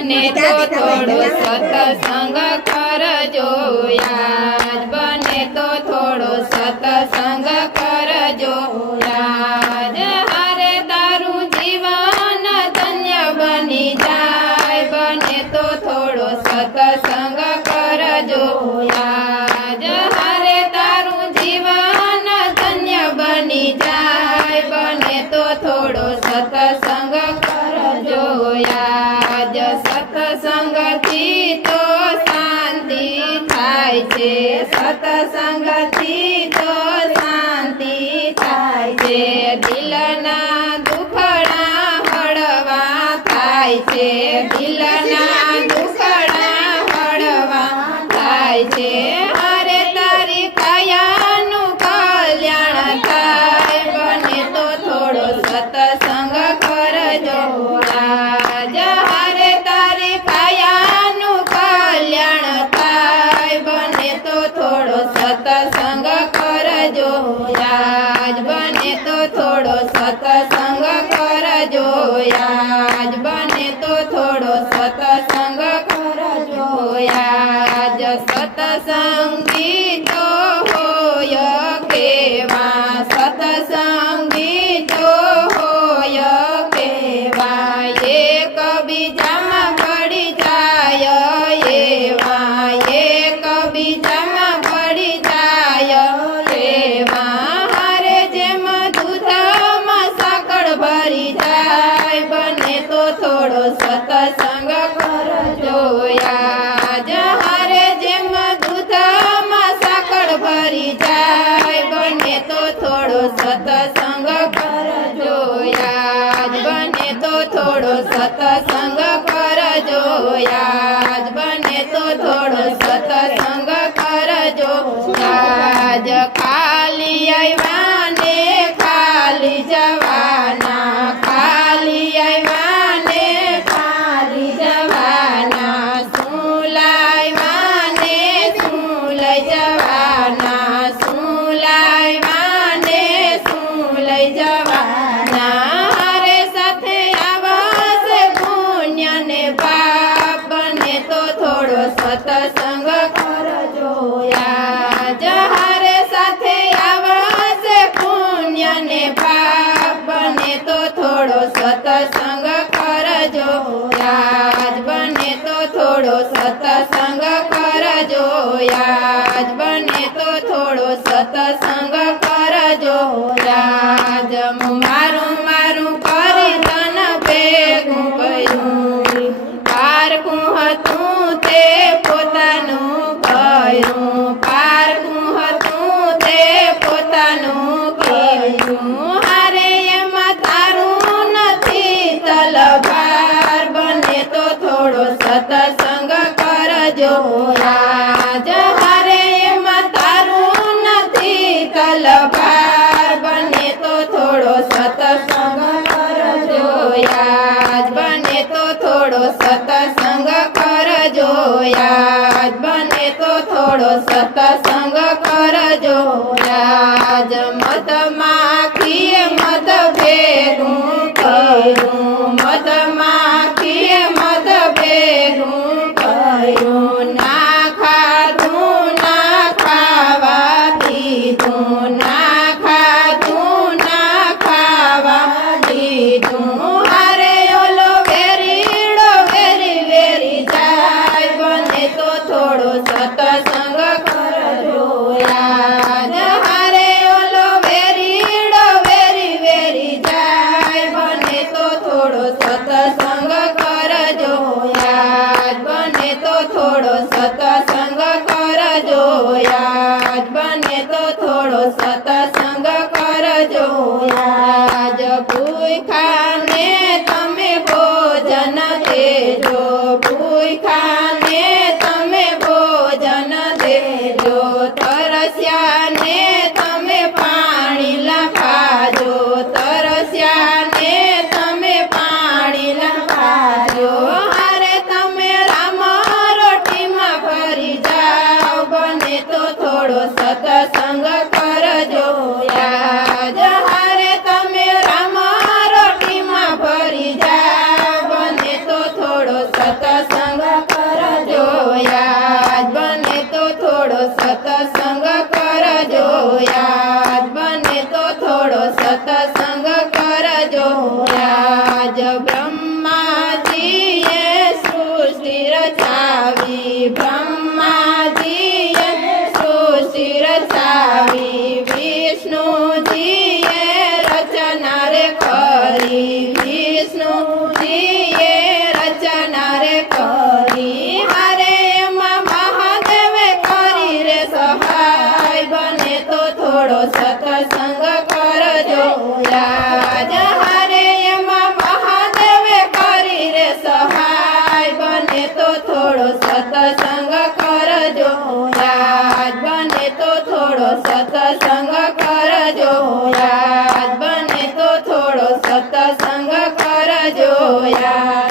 બને તો થોડો સત્સંગ કરજો યાદ બને તો થોડો સત્સંગ કરજો યાદ હારે તારું જીવન ધન્ય બની જાય બને તો થોડો સત્સંગ કરજો યાદ હારે તારું જીવન ધન્ય બની જાય બને તો થોડો સત્સંગ કરજો યાદ સત્સંગથી તો શાંતિ થાય છે સત્સંગથી તો શાંતિ થાય છે દિલના દુખડા હળવા થાય છે દિલના દુખડા હળવા થાય છે હારે તારી કાયાનું કલ્યાણ થાય બને તો થોડો સત્સંગ કરજો આજ હારે તારી કાયાનું કલ્યાણ થાય બને તો થોડો સત્સંગ કરજો આજ બને તો થોડો સત્સંગ કરજો આજ બને તો થોડો સત્સંગ કરજો આજ સત્સંગી તો હોય કેવા સત્સંગી તો હોય કેવા એકબીજામાં પડી જાય એવા એકબીજામાં પડી જાય એવા હારે જેમ દૂધમાં સાકળ ભરી જાય બને તો થોડો સત્સંગ કરજો યાદ હારે જેમ દૂધમાં સાકળ ભરી જાય બને તો થોડો સત્સંગ કરજો યાદ બને તો થોડો સત્સંગ કરજો યાદ બને તો થોડો સત્સંગ કરજો યાદ ખાલી આવ્યા ને ખાલી જવાના ખાલી આવ્યા ને ખાલી જવાના શું લાવ્યા ને શું લઈ જવાના શું લાવ્યા ને શું લઈ જવાના હારે સાથે આવશે પુણ્ય ને પાપ બને તો થોડો સત્સંગ કરજો યાદ હારે સાથે આવશે પુણ્ય ને પાપ બને તો થોડો સત્સંગ કરજો યાદ બને તો થોડો સત્સંગ કરજો યાદ બને તો થોડો સત્સંગ કરજો યાદ મારું મારું કરી તન ભેગું કર્યું પારકું હતું તે પોતાનું કર્યું પારકું હતું તે પોતાનું કર્યું હારે એમાં તારું નથી તલવાર બને તો થોડો સત્સંગ કરજો આજ હારે એમાં તારું નથી તલવાર બને તો થોડો સત્સંગ કરજો યાદ બને તો થોડો સત્સંગ કરજો યાદ બને તો થોડો સત્સંગ કરજો યાદ મત માખીએ મત ભેગું કર્યું મત માખીએ મત ભેગું કર્યું ના ખાધું ના ખાવા દીધું ના ખાધું ના ખાવા દીધું હારે ઓલો વેરીડો વેરી વેરી જાય બને તો થોડો સત્સંગ કરજો યાદ હારે ઓલો વેરીડો વેરી વેરી જાય બને તો થોડો સત્સંગ કરજો યાદ બને તો થોડો સત્સંગ કરજો યાદ બને તો થોડો સત્સંગ કરજો યાદ ભૂખાને તમે ભોજન દેજો ભૂખાને તમે ભોજન દેજો તરસ્યાને તમે પાણી લખાજો તરસ્યાને તમે પાણી લખાજો હારે તમે રામ રોટીમાં ભરી જાઓ બને તો થોડો સત્સંગ કરજો યાદ હારે તમે રામ રોટીમાં ભરી જાઓ બને તો થોડો સત્સંગ કરજો યાદ બને તો થોડો સત્સંગ કરજો યાદ બને તો થોડો સત્સંગ કરજો યાદ બ્રહ્માજીએ સૃષ્ટિ રચાવી બ્રહ્મ